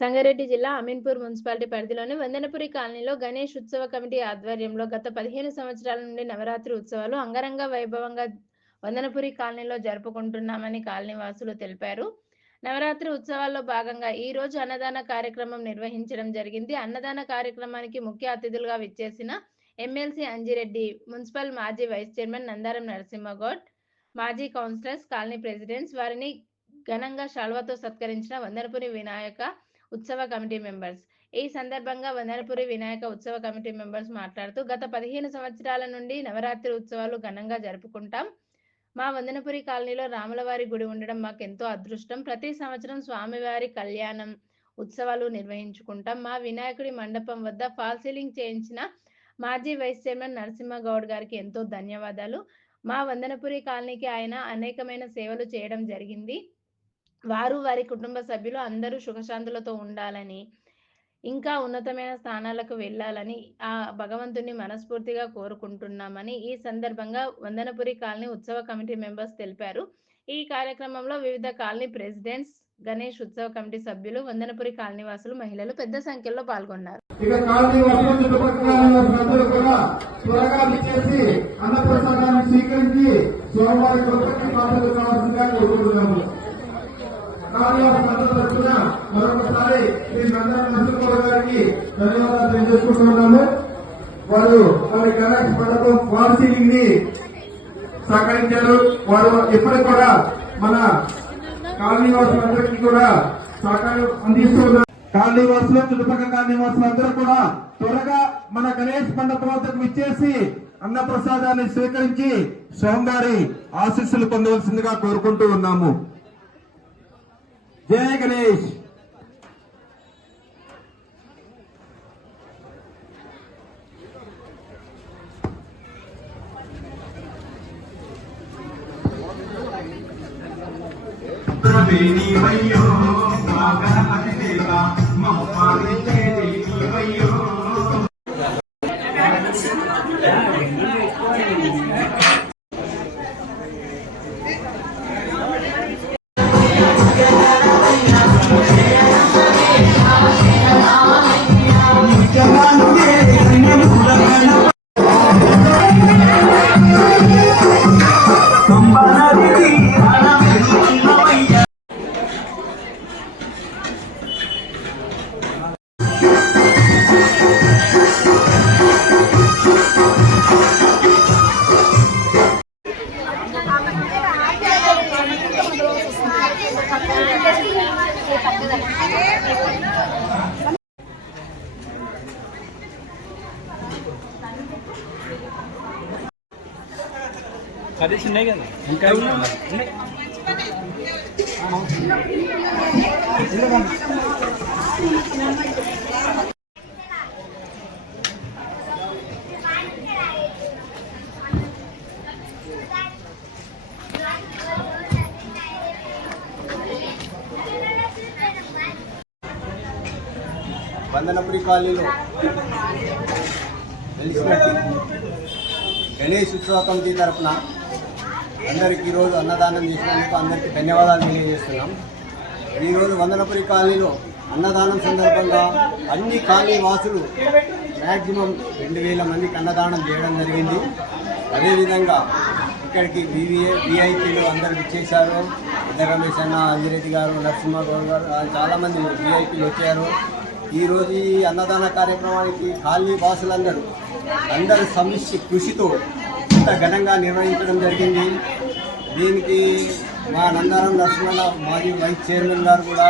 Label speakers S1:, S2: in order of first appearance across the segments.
S1: సంగారెడ్డి జిల్లా అమీన్పూర్ మున్సిపాలిటీ పరిధిలోని వందనపురి కాలనీలో గణేష్ ఉత్సవ కమిటీ ఆధ్వర్యంలో గత పదిహేను సంవత్సరాల నుండి నవరాత్రి ఉత్సవాలు అంగరంగ వైభవంగా వందనపురి కాలనీలో జరుపుకుంటున్నామని కాలనీ వాసులు తెలిపారు. నవరాత్రి ఉత్సవాల్లో భాగంగా ఈ రోజు అన్నదాన కార్యక్రమం నిర్వహించడం జరిగింది. అన్నదాన కార్యక్రమానికి ముఖ్య అతిథులుగా విచ్చేసిన ఎమ్మెల్సీ అంజిరెడ్డి మున్సిపల్ మాజీ వైస్ చైర్మన్ నందారం నరసింహగౌడ్ మాజీ కౌన్సిలర్స్ కాలనీ ప్రెసిడెంట్స్ వారిని ఘనంగా శాల్వాతో సత్కరించిన వందనపురి వినాయక ఉత్సవ కమిటీ మెంబర్స్. ఈ సందర్భంగా వందనపురి వినాయక ఉత్సవ కమిటీ మెంబర్స్ మాట్లాడుతూ గత పదిహేను సంవత్సరాల నుండి నవరాత్రి ఉత్సవాలు ఘనంగా జరుపుకుంటాం. మా వందనపురి కాలనీలో రాములవారి గుడి ఉండడం మాకు ఎంతో అదృష్టం. ప్రతి సంవత్సరం స్వామివారి కళ్యాణం ఉత్సవాలు నిర్వహించుకుంటాం. మా వినాయకుడి మండపం వద్ద ఫాల్ సీలింగ్ చేయించిన మాజీ వైస్ చైర్మన్ నరసింహగౌడ్ గారికి ఎంతో ధన్యవాదాలు. మా వందనపురి కాలనీకి ఆయన అనేకమైన సేవలు చేయడం జరిగింది. వారు వారి కుటుంబ సభ్యులు అందరూ సుఖశాంతులతో ఉండాలని ఇంకా ఉన్నతమైన స్థానాలకు వెళ్ళాలని ఆ భగవంతుని మనస్ఫూర్తిగా కోరుకుంటున్నామని ఈ సందర్భంగా వందనపురి కాలనీ ఉత్సవ కమిటీ మెంబర్స్ తెలిపారు. ఈ కార్యక్రమంలో వివిధ కాలనీ ప్రెసిడెంట్స్ గణేష్ ఉత్సవ కమిటీ సభ్యులు వందనపురి కాలనీ వాసులు మహిళలు పెద్ద సంఖ్యలో పాల్గొన్నారు.
S2: స్వీకరించి సోమవారం కృపకి పాత్రలు మరొకసారి శ్రీ నందన నరసింహరావు గారికి ధన్యవాదాలు తెలియజేసుకుంటున్నాము వారు వారి గణేష్ మండపం వార్షింగ్ని సహకరించారు. వారు ఇప్పటికి కూడా మన కాలనీ వాసులందరికీ కూడా సహకారం అందిస్తూ ఉన్నారు. కాలనీ వాసులు చుట్టుపక్కల కాలనీ వాసులు అందరూ కూడా త్వరగా మన గణేష్ మండపం వద్దకు ఇచ్చేసి అన్న ప్రసాదాన్ని స్వీకరించి సోమవారి ఆశీస్సులు పొందవలసిందిగా కోరుకుంటూ ఉన్నాము. జయ గణేష్
S3: దేవయ్యో మా గణపతి దేవ మమ్మ
S4: కర్రీస్ ఉన్నాయి కదా. ఇంకా
S5: వందనపురి కాలనీలో వెలిసినట్టు గణేష్ ఉత్సవ కమిటీ తరఫున అందరికీ ఈరోజు అన్నదానం చేసినందుకు అందరికీ ధన్యవాదాలు తెలియజేస్తున్నాం. ఈరోజు వందనపురి కాలనీలో అన్నదానం సందర్భంగా అన్ని కాలనీ వాసులు మ్యాక్సిమం రెండు వేల మందికి అన్నదానం చేయడం జరిగింది. అదేవిధంగా ఇక్కడికి వివిఏ విఐపీలు అందరు ఇచ్చేశారు పెద్ద రమేష్ అన్న అంజిరెడ్డి గారు నరసింహగౌడ్ గారు చాలామంది విఐపీలు వచ్చారు. ఈరోజు ఈ అన్నదాన కార్యక్రమానికి కాలనీ వాసులందరూ అందరి సమిష్టి కృషితో ఇంత ఘనంగా నిర్వహించడం జరిగింది. దీనికి మా నందారం నరసింహ మాజీ వైస్ చైర్మన్ గారు కూడా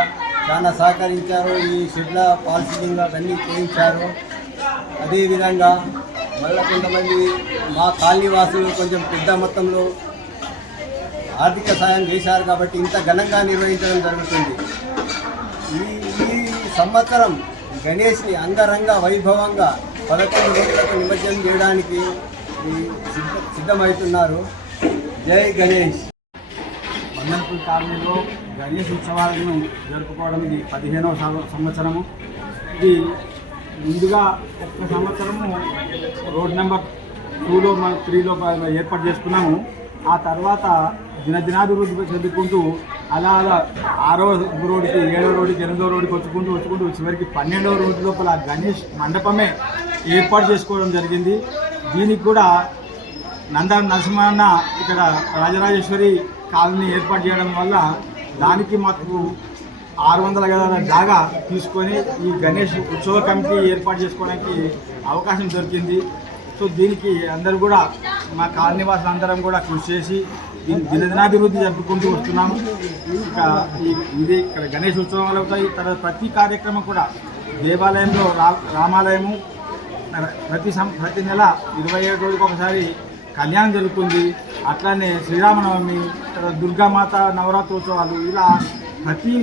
S5: చాలా సహకరించారు. ఈ షెడ్ల పాలసీలింగ్ అవన్నీ చేయించారు. అదేవిధంగా మళ్ళీ కొంతమంది మా కాలనీ వాసులు కొంచెం పెద్ద మొత్తంలో ఆర్థిక సాయం చేశారు కాబట్టి ఇంత ఘనంగా నిర్వహించడం జరుగుతుంది. ఈ ఈ సంవత్సరం గణేష్ని అంగరంగ వైభవంగా పదకొండు రోజులకు నిమజ్జనం చేయడానికి సిద్ధమవుతున్నారు జై గణేష్.
S4: వందనపూర్ కాలనీలో గణేష్ ఉత్సవాలను జరుపుకోవడం ఇది పదిహేనవ సంవత్సరము. ఇది ముందుగా ఒక్క సంవత్సరము రోడ్ నెంబర్ టూలో త్రీలో ఏర్పాటు చేసుకున్నాము. ఆ తర్వాత దినదినాభివృద్ధి చెందుకుంటూ అలా అలా ఆరో రోడ్డుకి ఏడో రోడ్డుకి ఎనిమిదో రోడ్డుకి వచ్చుకుంటూ వచ్చుకుంటూ చివరికి పన్నెండవ రోడ్డు లోపల గణేష్ మండపమే ఏర్పాటు చేసుకోవడం జరిగింది. దీనికి కూడా నంద నరసింహన్న ఇక్కడ రాజరాజేశ్వరి కాలనీ ఏర్పాటు చేయడం వల్ల దానికి మాకు ఆరు వందల గదాల జాగా తీసుకొని ఈ గణేష్ ఉత్సవ కమిటీ ఏర్పాటు చేసుకోవడానికి అవకాశం దొరికింది. సో దీనికి అందరూ కూడా మా కాలనీవాసులు అందరం కూడా కృషి చేసి దీని దినదినాభివృద్ధి జరుపుకుంటూ వస్తున్నాము. ఇంకా ఇది ఇక్కడ గణేష్ ఉత్సవాలు అవుతాయి. తర్వాత ప్రతి కార్యక్రమం కూడా దేవాలయంలో రా రామాలయము ప్రతి సం ప్రతి నెల ఇరవై ఏడు రోజులకు ఒకసారి కళ్యాణం జరుగుతుంది. అట్లానే శ్రీరామనవమి దుర్గామాత నవరాత్రోత్సవాలు ఇలా ప్రతి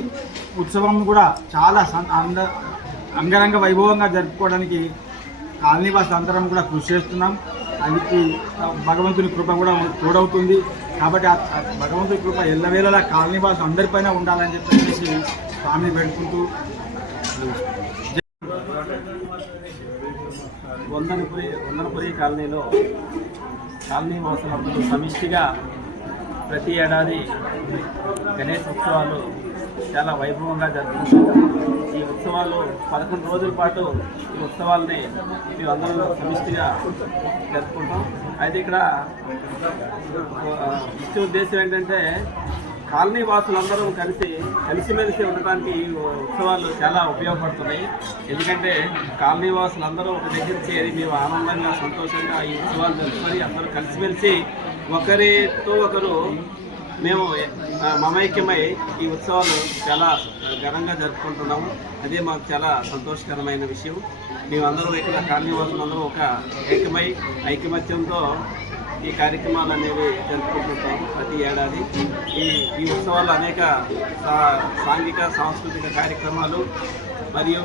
S4: ఉత్సవం కూడా చాలా అంద అంగరంగ వైభవంగా జరుపుకోవడానికి కాలనీవాస అందరం కూడా కృషి చేస్తున్నాం. అందుకు భగవంతుని కృప కూడా తోడవుతుంది. కాబట్టి భగవంతుని కృప ఎల్లవేళలా కాలనీవాసం అందరిపైన ఉండాలని చెప్పేసి స్వామిని పెట్టుకుంటూ
S6: వందనపురి వందనపురి కాలనీలో కాలనీ వాసులందరూ సమిష్టిగా ప్రతి ఏడాది గణేష్ ఉత్సవాలు చాలా వైభవంగా జరుపుకుంటాం ఈ ఉత్సవాలు పదకొండు రోజుల పాటు ఈ ఉత్సవాల్ని మేము అందరం సమిష్టిగా జరుపుకుంటాం. అయితే ఇక్కడ ముఖ్య ఉద్దేశం ఏంటంటే కాలనీ వాసులందరూ కలిసి కలిసిమెలిసి ఉండటానికి ఈ ఉత్సవాలు చాలా ఉపయోగపడుతున్నాయి. ఎందుకంటే కాలనీ వాసులందరూ ఒక దగ్గర చేరి మేము ఆనందంగా సంతోషంగా ఈ ఉత్సవాలు జరుపుకొని అందరూ కలిసిమెలిసి ఒకరితో ఒకరు మేము మమైక్యమై ఈ ఉత్సవాలు చాలా ఘనంగా జరుపుకుంటున్నాము. అదే మాకు చాలా సంతోషకరమైన విషయం. మేమందరం ఇక్కడ కాలనీ వాసులందరూ ఒక ఏకమై ఐకమత్యంతో ఈ కార్యక్రమాలు అనేవి జరుపుకుంటుంటాం ప్రతి ఏడాది. ఈ ఈ ఉత్సవాలు అనేక సాంఘిక సాంస్కృతిక కార్యక్రమాలు మరియు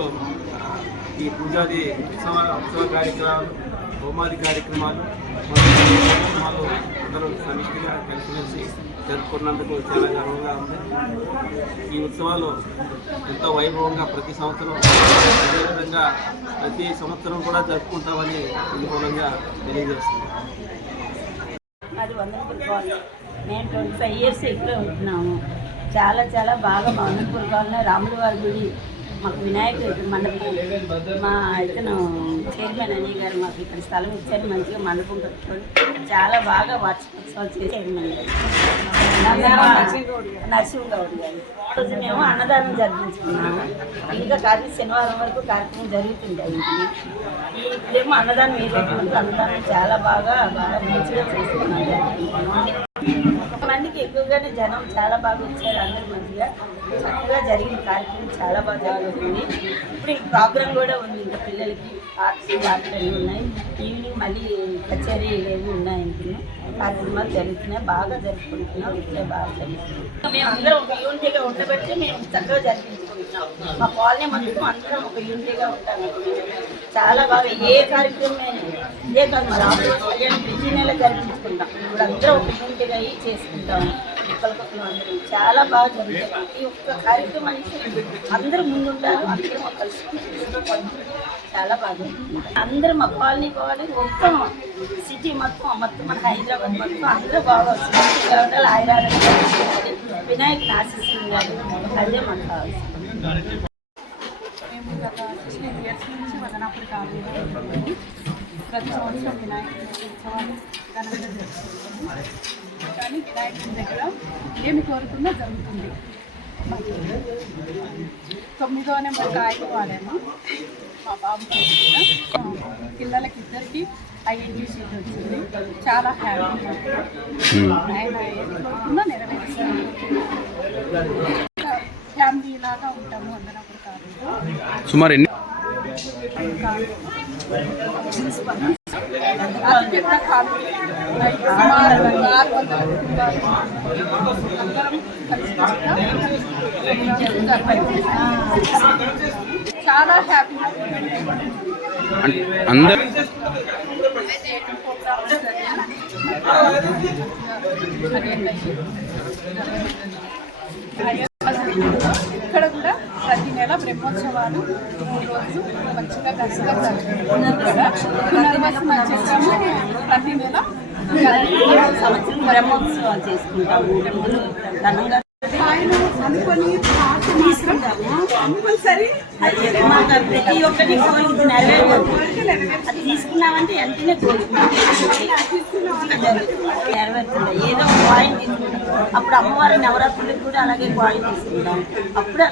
S6: ఈ పూజాది ఉత్సవ ఉత్సవ కార్యక్రమాలు హోమాది కార్యక్రమాలు కార్యక్రమాలు అందరూ సమిష్టిగా కలిసిమెలిసి జరుపుకున్నందుకు చాలా గర్వంగా ఉంది. ఈ ఉత్సవాలు ఎంతో వైభవంగా ప్రతి సంవత్సరం అదేవిధంగా ప్రతి సంవత్సరం కూడా జరుపుకుంటామని అనుకూలంగా తెలియజేస్తుంది
S7: అది వందనపూర్ కాలనీ మేము ట్వంటీ ఫైవ్ ఇయర్స్ ఇక్కడే ఉంటున్నాము చాలా చాలా బాగా వందనపూర్ కాలనీ రాముల వారి గుడి మాకు వినాయక మండపం మా ఇతను చైర్మన్ అని గారు మాకు ఇక్కడ స్థలం ఇచ్చారు మంచిగా మండపం పెట్టుకొని చాలా బాగా వార్షికోత్సవాలు చేసి చైర్మన్ గారు. నరసింహగౌడ్ గారు. రోజు మేము అన్నదానం జరిపించుకున్నాము. ఇంకా కార్తీక శనివారం వరకు కార్యక్రమం జరుగుతుంది ఇంటికి. ఈ ఇప్పుడేమో అన్నదానం ఏదైతే అన్నదానం చాలా బాగా బాగా మంచిగా చేసుకున్నాం మందికి ఎక్కువగానే జనం చాలా బాగా వచ్చారు అందరూ మంచిగా చక్కగా జరిగిన కార్యక్రమం చాలా బాగా జరుగుతుంది. ఇప్పుడు ఈ ప్రోగ్రామ్ కూడా ఉంది ఇంకా పిల్లలకి ఆర్ట్స్ పాటలు ఉన్నాయి. ఈవినింగ్ మళ్ళీ కచేరీ ఏవి ఉన్నాయి అనుకున్నాం కార్యక్రమాలు జరుగుతున్నాయి. బాగా జరుపుకుంటున్నాం. ఇట్లే బాగా జరుగుతున్నాం మేము అందరం ఒక యూనిటీగా ఉండబట్టి మేము చక్కగా జరిపించుకుంటున్నాం. మా కాలనీ మొత్తం అందరం ఒక యూనిటీగా ఉంటాము చాలా బాగా ఏ కార్యక్రమం ఏ కాదు మరి నెల జరిపించుకుంటాం. ఇప్పుడు అందరూ ఒక యూనిట్గా అయ్యి చేసుకుంటాం ఒకరికొకరు అందరూ. చాలా బాగా జరుగుతుంది ఈ ఒక్క కార్యక్రమానికి అందరూ ముందుంటారు అందరూ మా కలుసుకొని చాలా బాగా జరుగుతుంది. అందరూ మా కాలనీ కావాలి మొత్తం సిటీ మొత్తం మొత్తం మన హైదరాబాద్ మొత్తం అందరూ బాగా వస్తుంది కాబట్టి హైదరాబాద్ వినాయకుని ఆశిస్తుంది అదే మనకు కావాల్సింది.
S8: మేము గత సిక్స్టీన్ ఇయర్స్ నుంచి వదనాపురి కాలనీలో ప్రతి సంవత్సరం వినాయకుడి ఉత్సవాలు ఘనంగా కానీ వినాయకుడి దగ్గర ఏమి కోరుకున్నా జరుగుతుంది తొమ్మిదో నెంబర్ కాయలు వాడాము మా బాబు. పిల్లలకి ఇద్దరికి ఐఎన్జీ సీట్ వచ్చింది చాలా హ్యాపీ ఆయన ఏది కోరుకున్నా నెరవేరుస్తాను ఫ్యామిలీ లాగా ఉంటాము వందనప్పుడు కాదు
S9: సుమారు ఎన్ని
S8: అతిపెద్ద చాలా
S9: అందరు
S8: ఇక్కడ నెల బ్రహ్మోత్సవాలు ఈ రోజు మంచిగా దర్శనం జరుగుతుంది పునర్వసు నక్షత్రము ప్రతి నెల
S7: సంవత్సరం బ్రహ్మోత్సవాలు చేసుకుంటాము.
S8: ఆయన అనుకొని తీసుకుంటాము కంపల్సరీ
S7: అది మాకు ప్రతి ఒక్కటి కోరిక నెరవేరు అది తీసుకున్నామంటే వెంటనే కోరిక నెరవేరుతుంది. ఏదో ఒక కాయిన్ తీసుకుంటాం. అప్పుడు అమ్మవారి నవరాత్రులకు కూడా అలాగే కాయిన్ తీసుకుంటాం. అప్పుడు